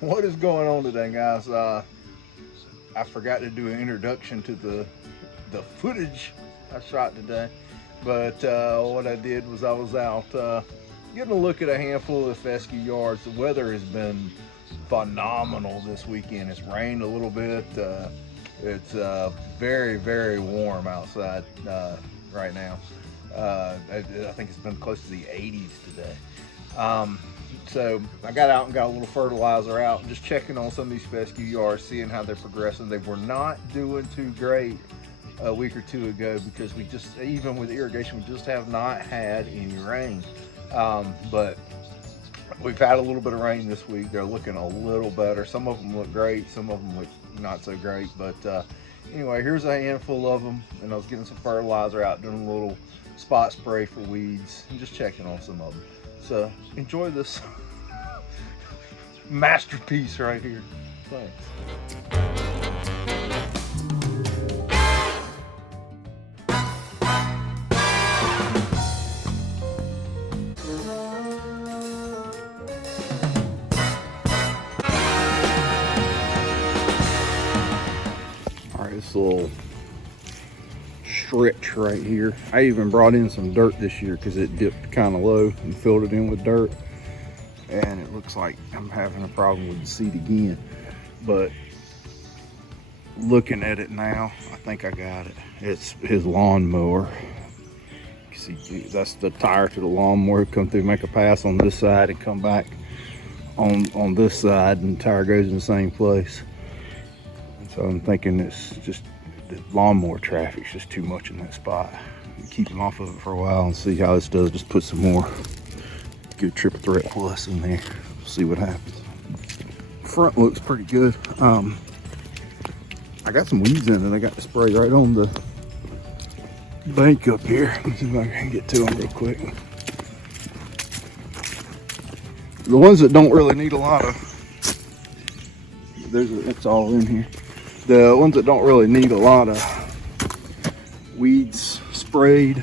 What is going on today, guys? I forgot to do an introduction to the footage I shot today, but what I did was I was out getting a look at a handful of the fescue yards. The weather has been phenomenal this weekend. It's rained a little bit. It's very, very warm outside right now. I think it's been close to the 80s today. So I got out and got a little fertilizer out, just checking on some of these fescue yards, seeing how they're progressing. They were not doing too great a week or two ago because we just, even with irrigation, we just have not had any rain. But we've had a little bit of rain this week. They're looking a little better. Some of them look great, some of them look not so great. But anyway, here's a handful of them, and I was getting some fertilizer out, doing a little spot spray for weeds, and just checking on some of them. So enjoy this masterpiece right here. Thanks. All right, this little stretch right here. I even brought in some dirt this year because it dipped kind of low and filled it in with dirt. And it looks like I'm having a problem with the seed again. But looking at it now, I think I got it. It's his lawnmower. See, that's the tire to the lawnmower. Come through, make a pass on this side and come back on this side, and the tire goes in the same place. So I'm thinking it's just the lawnmower traffic's just too much in that spot. Keep him off of it for a while and see how this does. Just put some more good triple threat plus in there. See what happens. Front looks pretty good. I got some weeds in it. I got to spray right on the bank up here. Let's see if I can get to them real quick. The ones that don't really need a lot of, it's all in here. The ones that don't really need a lot of weeds sprayed,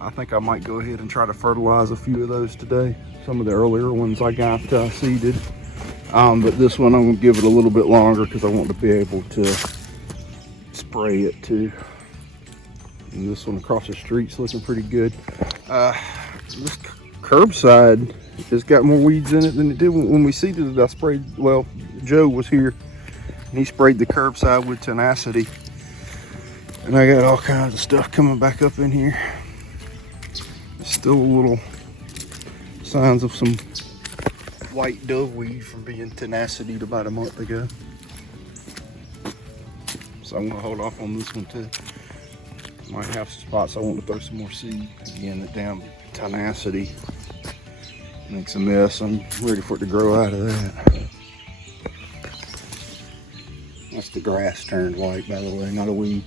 I think I might go ahead and try to fertilize a few of those today. Some of the earlier ones I got seeded, but this one I'm gonna give it a little bit longer because I want to be able to spray it too. And this one across the street's looking pretty good. This curbside has got more weeds in it than it did when we seeded it. I sprayed, well, Joe was here and he sprayed the curbside with tenacity. And I got all kinds of stuff coming back up in here. Still a little signs of some white doveweed from being tenacity about a month ago. So I'm gonna hold off on this one too. Might have some spots I want to throw some more seed. Again, the damn tenacity makes a mess. I'm ready for it to grow out of that. That's the grass turned white, by the way, not a weed.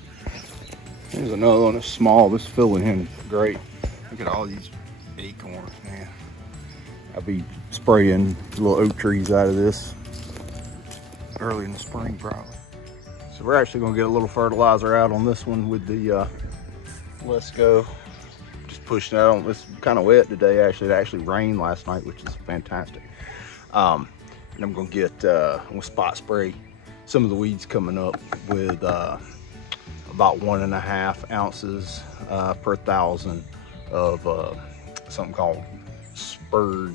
There's another one that's small. This filling in great. Look at all these acorns, man. I'll be spraying little oak trees out of this early in the spring probably. So we're actually gonna get a little fertilizer out on this one with the Let's Go. Just pushing that on. It's kind of wet today actually. It actually rained last night, which is fantastic. And I'm gonna get, I'm gonna spot spray some of the weeds coming up with about 1.5 ounces per 1,000 of something called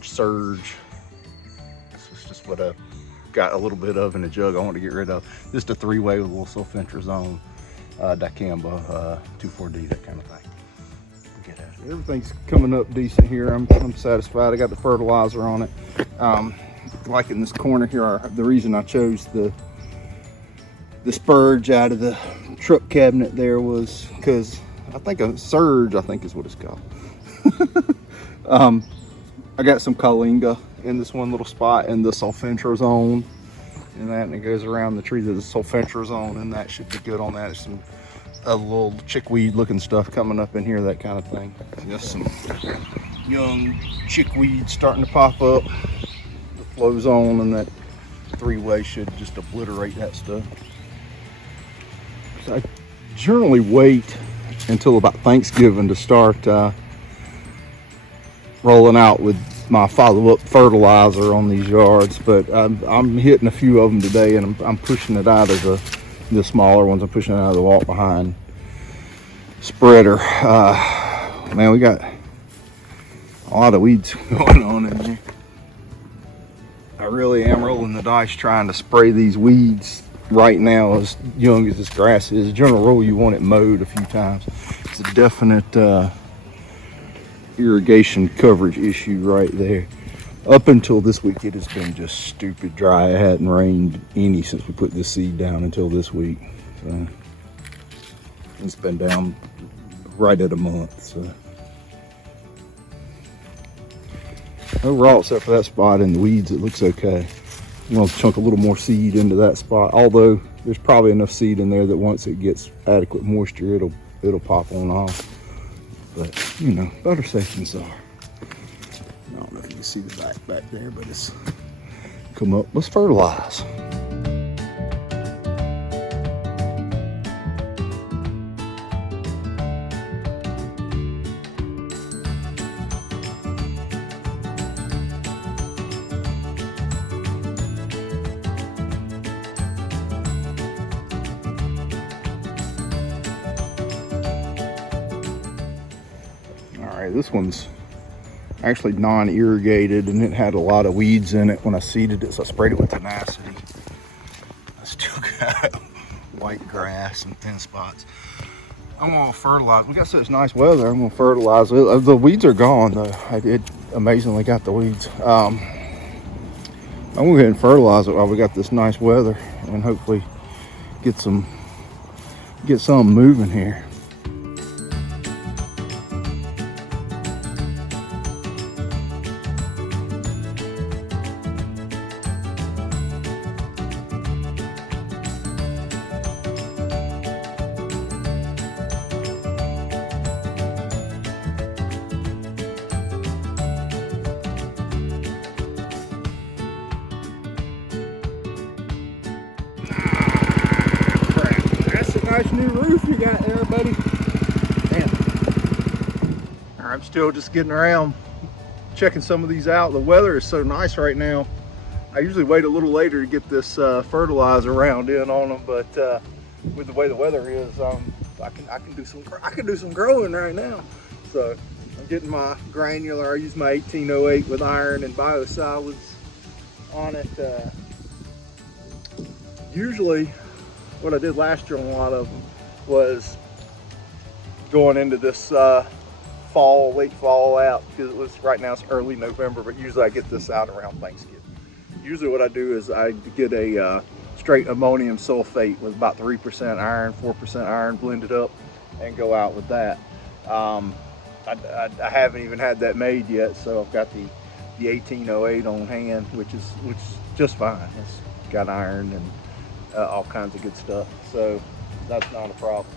surge. This is just what I got a little bit of in a jug I want to get rid of. Just a 3-way with a little sulfentrazone, dicamba, 2,4-D, that kind of thing. Get at it. Everything's coming up decent here. I'm satisfied. I got the fertilizer on it. Like in this corner here, the reason I chose the spurge out of the truck cabinet there was because I think a surge, I think is what it's called. I got some Kalinga in this one little spot in the sulfentrazone and it goes around the tree. There's a sulfentrazone and that should be good on that. There's some a little chickweed looking stuff coming up in here, that kind of thing. Just some young chickweed starting to pop up. The flow's on and that 3-way should just obliterate that stuff. So I generally wait until about Thanksgiving to start rolling out with my follow-up fertilizer on these yards, but I'm hitting a few of them today, and I'm pushing it out of the smaller ones. I'm pushing it out of the walk behind spreader. Man, we got a lot of weeds going on in here. I really am rolling the dice trying to spray these weeds right now as young as this grass is. General rule, you want it mowed a few times. It's a definite irrigation coverage issue right there. Up until this week, it has been just stupid dry. It hadn't rained any since we put this seed down until this week. So it's been down right at a month. So overall, except for that spot in the weeds, it looks okay. I'm gonna chunk a little more seed into that spot, although there's probably enough seed in there that once it gets adequate moisture, it'll pop on off. But you know, better safe than sorry. I don't know if you can see the back there, but it's come up. Let's fertilize. This one's actually non-irrigated, and it had a lot of weeds in it when I seeded it, so I sprayed it with tenacity. I still got white grass and thin spots. I'm gonna fertilize. We got such nice weather. I'm gonna fertilize it. The weeds are gone though. I did amazingly got the weeds. I'm gonna go ahead and fertilize it while we got this nice weather, and hopefully get some moving here. Nice new roof you got there, buddy. Damn. I'm still just getting around checking some of these out. The weather is so nice right now. I usually wait a little later to get this fertilizer round in on them, but with the way the weather is, I can do some growing right now. So I'm getting my granular. I use my 1808 with iron and biosolids on it. Usually what I did last year on a lot of them was going into this late fall out, because it was right now it's early November, but usually I get this out around Thanksgiving. Usually what I do is I get a straight ammonium sulfate with about 3% iron, 4% iron blended up, and go out with that. I haven't even had that made yet, so I've got the 1808 on hand, which is just fine. It's got iron and all kinds of good stuff, so that's not a problem.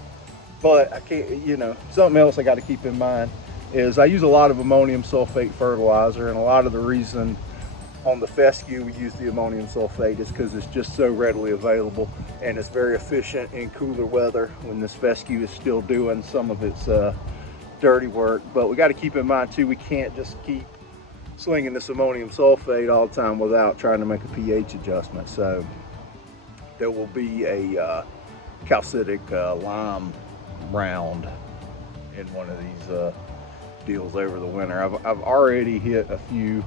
But I can't, you know, something else I got to keep in mind is I use a lot of ammonium sulfate fertilizer, and a lot of the reason on the Fescue we use the ammonium sulfate is because it's just so readily available, and it's very efficient in cooler weather when this Fescue is still doing some of its dirty work. But we got to keep in mind too, we can't just keep slinging this ammonium sulfate all the time without trying to make a pH adjustment. So there will be a calcitic lime round in one of these deals over the winter. I've already hit a few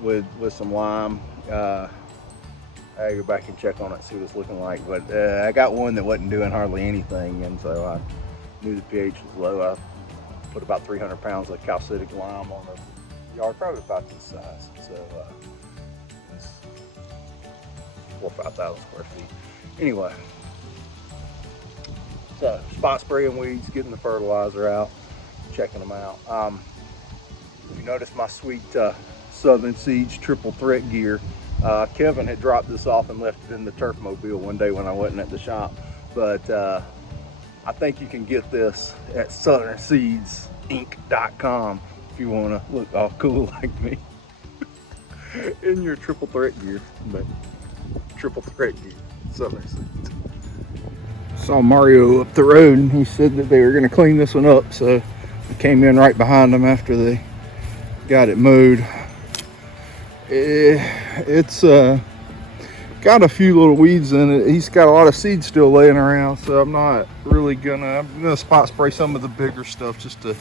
with some lime. I go back and check on it, see what it's looking like. But I got one that wasn't doing hardly anything, and so I knew the pH was low. I put about 300 pounds of calcitic lime on the yard, probably about this size. So it's 4,000 or 5,000 square feet. Anyway, so spot spraying weeds, getting the fertilizer out, checking them out. You notice my sweet Southern Siege triple threat gear. Kevin had dropped this off and left it in the turf mobile one day when I wasn't at the shop, but I think you can get this at southernseedsinc.com if you want to look all cool like me in your triple threat gear. But triple threat gear, Southern Seeds. Saw Mario up the road, and he said that they were going to clean this one up, so I came in right behind them after they got it mowed. It's got a few little weeds in it. He's got a lot of seeds still laying around, so I'm not really I'm gonna spot spray some of the bigger stuff just to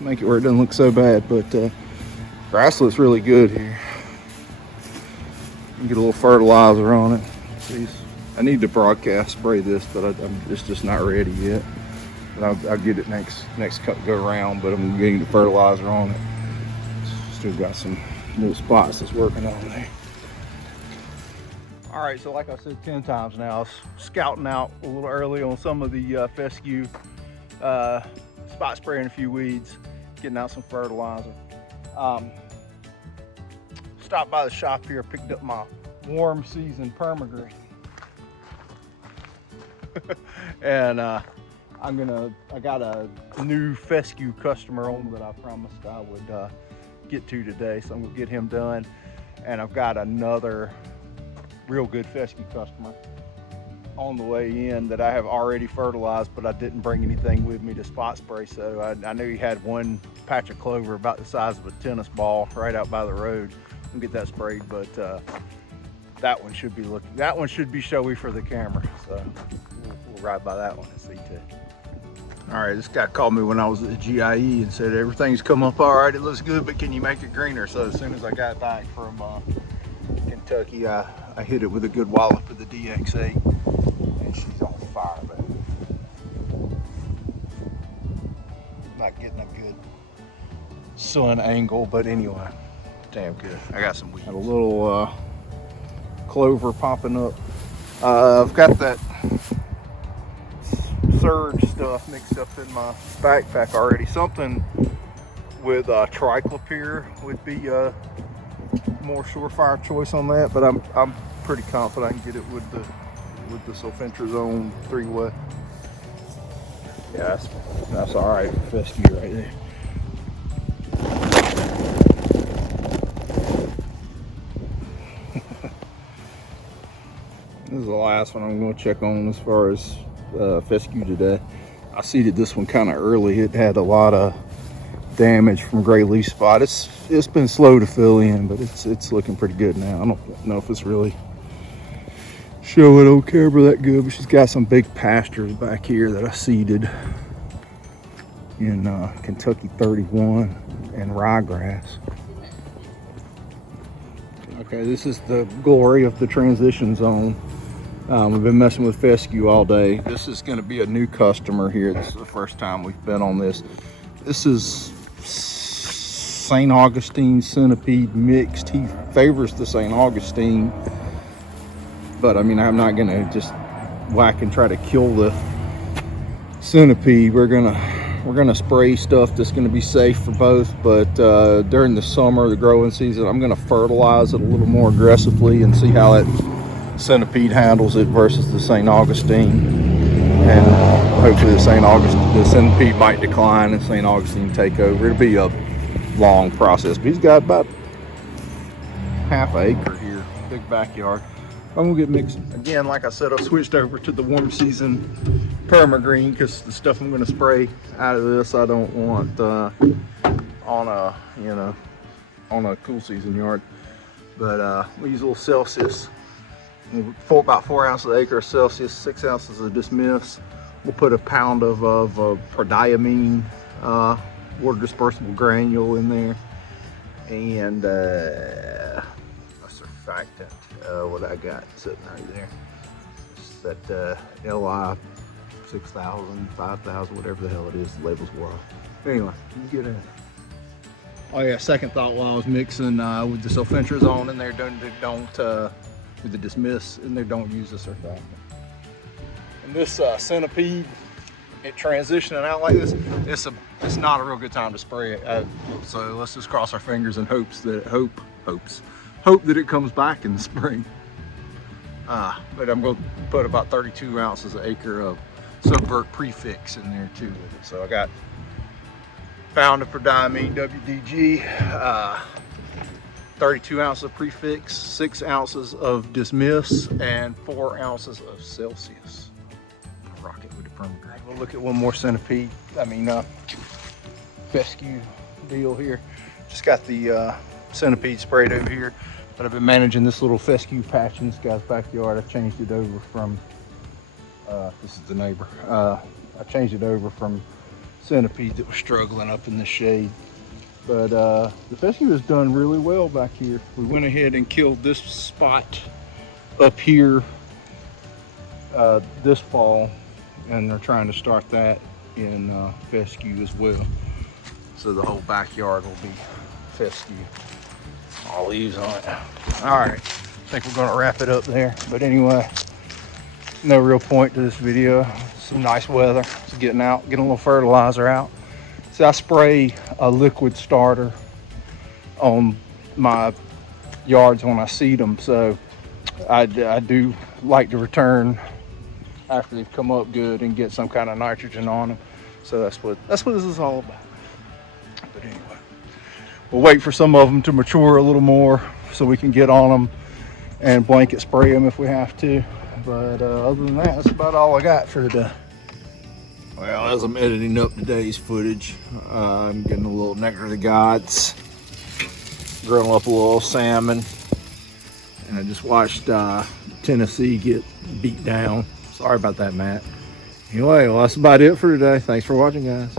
make it where it doesn't look so bad. But grass looks really good here. Get a little fertilizer on it. Jeez. I need to broadcast spray this, but it's just not ready yet. But I'll get it next go around, but I'm getting the fertilizer on it. Still got some little spots that's working on there. All right, so like I said 10 times now, I was scouting out a little early on some of the fescue, spot spraying a few weeds, getting out some fertilizer. Stopped by the shop here, picked up my warm season permagreen. And I got a new fescue customer on that I promised I would get to today, so I'm gonna get him done. And I've got another real good fescue customer on the way in that I have already fertilized, but I didn't bring anything with me to spot spray. So I knew he had one patch of clover about the size of a tennis ball right out by the road. I'm gonna get that sprayed, but that one should be showy for the camera. So we'll ride by that one and see too. All right, this guy called me when I was at the GIE and said everything's come up all right, it looks good, but can you make it greener? So as soon as I got back from Kentucky, I hit it with a good wallop of the DX8, and she's on fire, man. Not getting a good sun angle, but anyway, damn good. I got some weeds. Got a little clover popping up. I've got that surge stuff mixed up in my backpack already. Something with triclopyr would be a more surefire choice on that, but I'm pretty confident I can get it with the sulfentrazone 3-way. Yeah, that's all right. Fescue right there. This is the last one I'm going to check on as far as fescue today. I seeded this one kind of early. It had a lot of damage from gray leaf spot. It's been slow to fill in, but it's looking pretty good now. I don't know if it's really showing on camera that good, but she's got some big pastures back here that I seeded in Kentucky 31 and ryegrass. Okay, this is the glory of the transition zone. We've been messing with fescue all day. This is going to be a new customer here. This is the first time we've been on this. This is St. Augustine centipede mixed. He favors the St. Augustine, but I mean, I'm not going to just whack and try to kill the centipede. We're gonna spray stuff that's going to be safe for both, but during the summer, the growing season, I'm going to fertilize it a little more aggressively and see how that centipede handles it versus the St. Augustine. And hopefully the centipede might decline and St. Augustine take over. It'll be a long process, but he's got about half an acre here, big backyard. I'm gonna get mixing. Again, like I said, I've switched over to the warm season permagreen because the stuff I'm gonna spray out of this, I don't want on a cool season yard. But we use a little Celsius. About 4 ounces an acre of Celsius, 6 ounces of dismiss. We'll put a pound of prodiamine, water dispersible granule in there, and a surfactant. What I got sitting right there. It's that LI 6,000, 5,000, whatever the hell it is. The label's wild. Anyway, you get in. Oh yeah, second thought while I was mixing with the sulfentrazone in there, with the dismiss in there, don't use the surfactant. And this centipede, it transitioning out like this, it's not a real good time to spray it. So let's just cross our fingers and hope that it comes back in the spring. But I'm going to put about 32 ounces an acre of subvert prefix in there too with it. So I got pound of prodiamine WDG, 32 ounces of prefix, 6 ounces of dismiss, and 4 ounces of Celsius. I'll rock it with the permagreen. We'll look at one more fescue deal here. Just got the centipede sprayed over here, but I've been managing this little fescue patch in this guy's backyard. I changed it over from, this is the neighbor. I changed it over from centipede that was struggling up in the shade. But the fescue has done really well back here. We went ahead and killed this spot up here this fall, and they're trying to start that in fescue as well. So the whole backyard will be fescue. All leaves on it. All right, I think we're gonna wrap it up there. But anyway, no real point to this video. Some nice weather. Just getting out, getting a little fertilizer out. So I spray a liquid starter on my yards when I seed them. So I do like to return after they've come up good and get some kind of nitrogen on them. So that's what this is all about. But anyway, we'll wait for some of them to mature a little more so we can get on them and blanket spray them if we have to. But other than that, that's about all I got for today. Well, as I'm editing up today's footage, I'm getting a little nectar of the gods, grilling up a little salmon, and I just watched Tennessee get beat down. Sorry about that, Matt. Anyway, well, that's about it for today. Thanks for watching, guys.